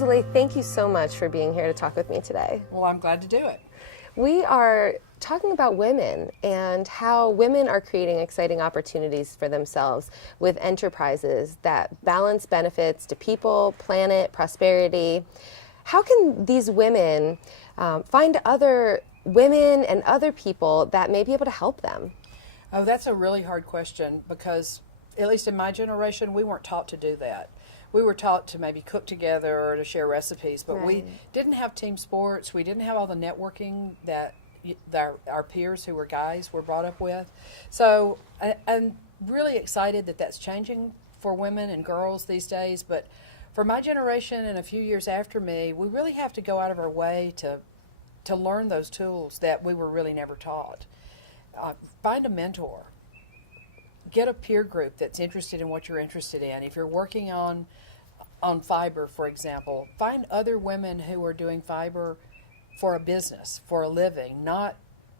Rosa Lee, thank you so much for being here to talk with me today. Well, I'm glad to do it. We are talking about women and how women are creating exciting opportunities for themselves with enterprises that balance benefits to people, planet, prosperity. How can these women find other women and other people that may be able to help them? Oh, that's a really hard question because, at least in my generation, we weren't taught to do that. We were taught to maybe cook together or to share recipes, but we didn't have team sports. We didn't have all the networking that our peers who were guys were brought up with. So I'm really excited that that's changing for women and girls these days. But for my generation and a few years after me, we really have to go out of our way to learn those tools that we were really never taught. Find a mentor. Get a peer group that's interested in what you're interested in. If you're working on fiber, for example, find other women who are doing fiber for a business, for a living.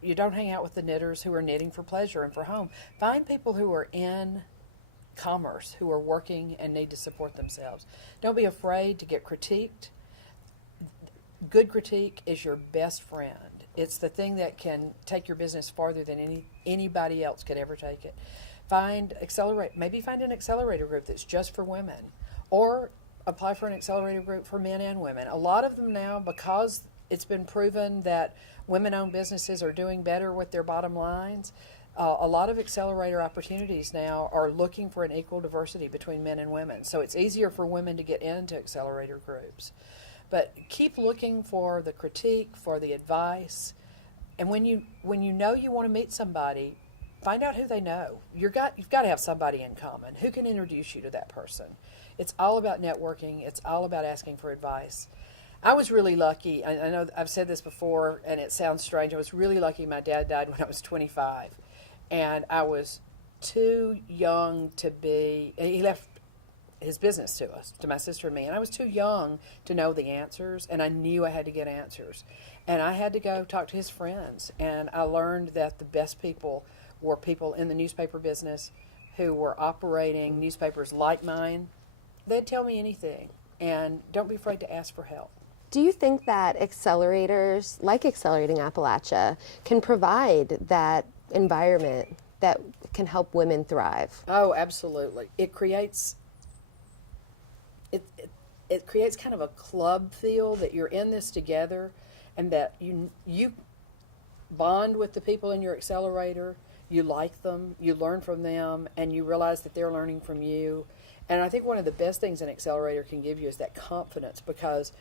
You don't hang out with the knitters who are knitting for pleasure and for home. Find people who are in commerce, who are working and need to support themselves. Don't be afraid to get critiqued. Good critique is your best friend. It's the thing that can take your business farther than anybody else could ever take it. Maybe find an accelerator group that's just for women, or apply for an accelerator group for men and women. A lot of them now, because it's been proven that women-owned businesses are doing better with their bottom lines, a lot of accelerator opportunities now are looking for an equal diversity between men and women. So it's easier for women to get into accelerator groups. But keep looking for the critique, for the advice. And when you know you want to meet somebody, find out who they know. You've got to have somebody in common. Who can introduce you to that person? It's all about networking. It's all about asking for advice. I was really lucky. I know I've said this before, and it sounds strange. I was really lucky my dad died when I was 25. And I was too young to be, he left his business to us, to my sister and me. And I was too young to know the answers, and I knew I had to get answers. And I had to go talk to his friends. And I learned that the best people were people in the newspaper business who were operating newspapers like mine. They'd tell me anything, and don't be afraid to ask for help. Do you think that accelerators, like Accelerating Appalachia, can provide that environment that can help women thrive? Oh, absolutely. It creates kind of a club feel that you're in this together, and that you bond with the people in your accelerator. You like them, you learn from them, and you realize that they're learning from you. And I think one of the best things an accelerator can give you is that confidence, because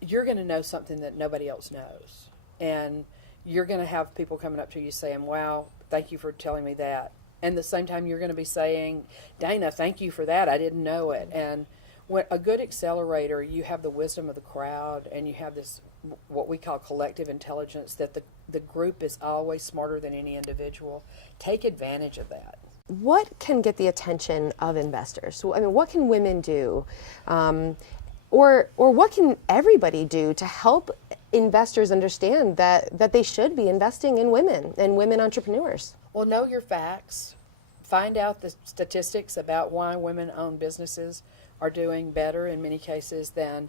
you're going to know something that nobody else knows. And you're going to have people coming up to you saying, wow, thank you for telling me that. And at the same time, you're going to be saying, Dayna, thank you for that. I didn't know it. And when a good accelerator, you have the wisdom of the crowd, and you have this, what we call collective intelligence, that the group is always smarter than any individual. Take advantage of that. What can get the attention of investors? I mean, what can women do? Or what can everybody do to help investors understand that they should be investing in women and women entrepreneurs? Well, know your facts. Find out the statistics about why women-owned businesses are doing better in many cases than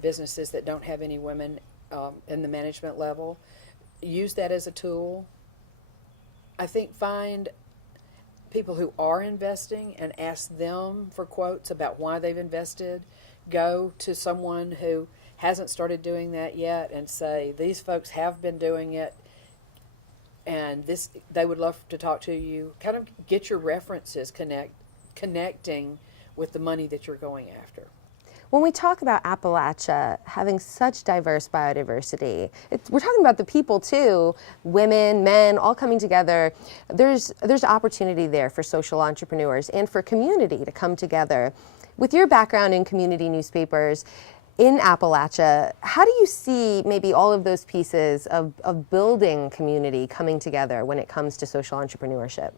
businesses that don't have any women in the management level. Use that as a tool. I think find people who are investing and ask them for quotes about why they've invested. Go to someone who hasn't started doing that yet and say, these folks have been doing it, and they would love to talk to you. Kind of get your references connecting with the money that you're going after. When we talk about Appalachia having such diverse biodiversity, we're talking about the people too, women, men, all coming together. There's opportunity there for social entrepreneurs and for community to come together. With your background in community newspapers in Appalachia, how do you see maybe all of those pieces of building community coming together when it comes to social entrepreneurship?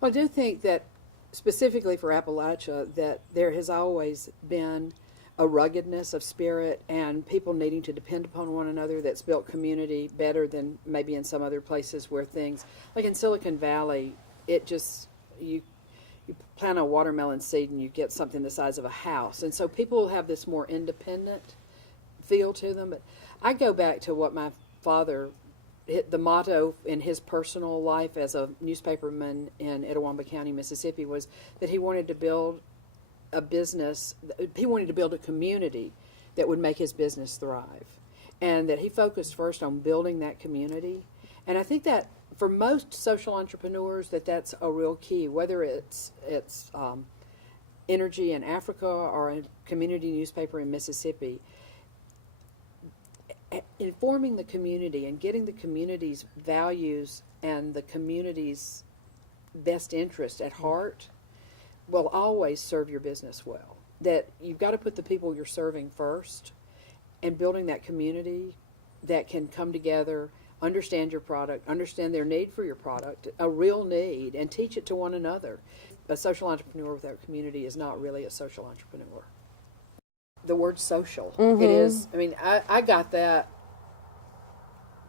Well, I do think that specifically for Appalachia, that there has always been a ruggedness of spirit and people needing to depend upon one another that's built community better than maybe in some other places where things, like in Silicon Valley, you plant a watermelon seed and you get something the size of a house. And so people have this more independent feel to them. But I go back to what my father, the motto in his personal life as a newspaperman in Etowah County, Mississippi, was that he wanted to build a business, he wanted to build a community that would make his business thrive. And that he focused first on building that community. And I think that for most social entrepreneurs, that's a real key, whether it's Energy in Africa or a community newspaper in Mississippi. Informing the community and getting the community's values and the community's best interest at heart will always serve your business well. That you've got to put the people you're serving first, and building that community that can come together, understand your product, understand their need for your product, a real need, and teach it to one another. A social entrepreneur without community is not really a social entrepreneur. The word social, it is, I mean, I got that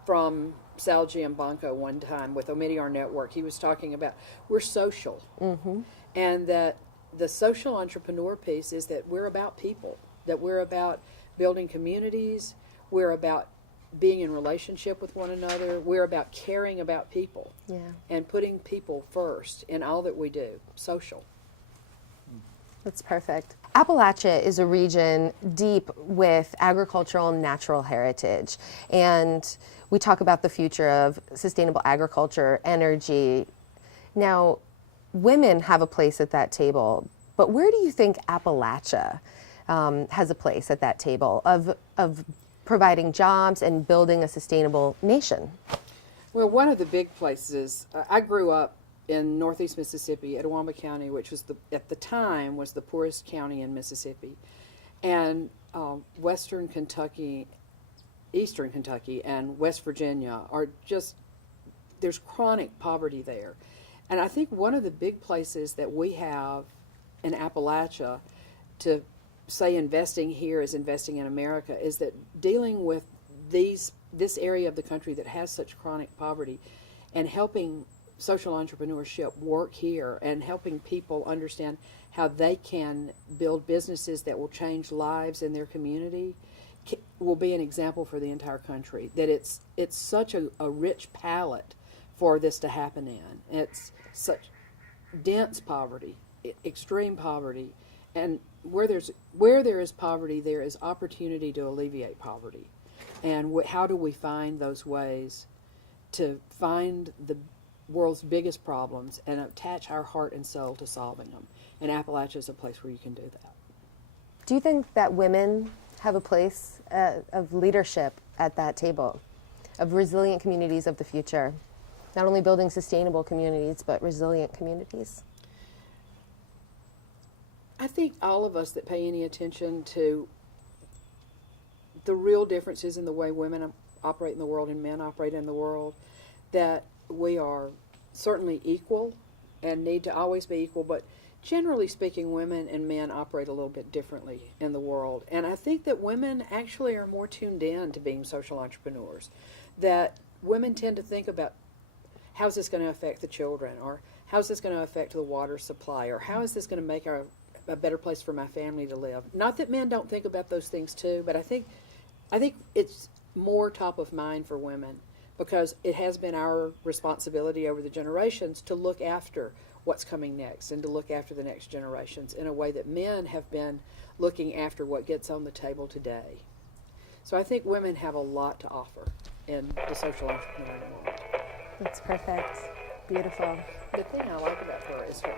from Sal Giambanco one time with Omidyar Network. He was talking about we're social, and that the social entrepreneur piece is that we're about people, that we're about building communities, we're about being in relationship with one another, we're about caring about people and putting people first in all that we do, social. That's perfect. Appalachia is a region deep with agricultural and natural heritage, and we talk about the future of sustainable agriculture, energy. Now, women have a place at that table, but where do you think Appalachia has a place at that table of providing jobs and building a sustainable nation? Well, one of the big places, I grew up in northeast Mississippi, Etowah County, which was at the time was the poorest county in Mississippi, and western Kentucky, eastern Kentucky, and West Virginia are just, there's chronic poverty there. And I think one of the big places that we have in Appalachia to say investing here is investing in America is that dealing with this area of the country that has such chronic poverty and helping social entrepreneurship work here and helping people understand how they can build businesses that will change lives in their community will be an example for the entire country. That it's such a rich palette for this to happen in. It's such dense poverty, extreme poverty, and where there is poverty, there is opportunity to alleviate poverty. And how do we find those ways to find the world's biggest problems and attach our heart and soul to solving them? And Appalachia is a place where you can do that. Do you think that women have a place of leadership at that table, of resilient communities of the future? Not only building sustainable communities, but resilient communities? I think all of us that pay any attention to the real differences in the way women operate in the world and men operate in the world, that we are certainly equal and need to always be equal, but generally speaking, women and men operate a little bit differently in the world. And I think that women actually are more tuned in to being social entrepreneurs, that women tend to think about how's this going to affect the children, or how's this going to affect the water supply, or how is this going to make a better place for my family to live. Not that men don't think about those things too, but I think it's more top of mind for women because it has been our responsibility over the generations to look after what's coming next and to look after the next generations in a way that men have been looking after what gets on the table today. So I think women have a lot to offer in the social entrepreneurial world. That's perfect. Beautiful. The thing I like about her is her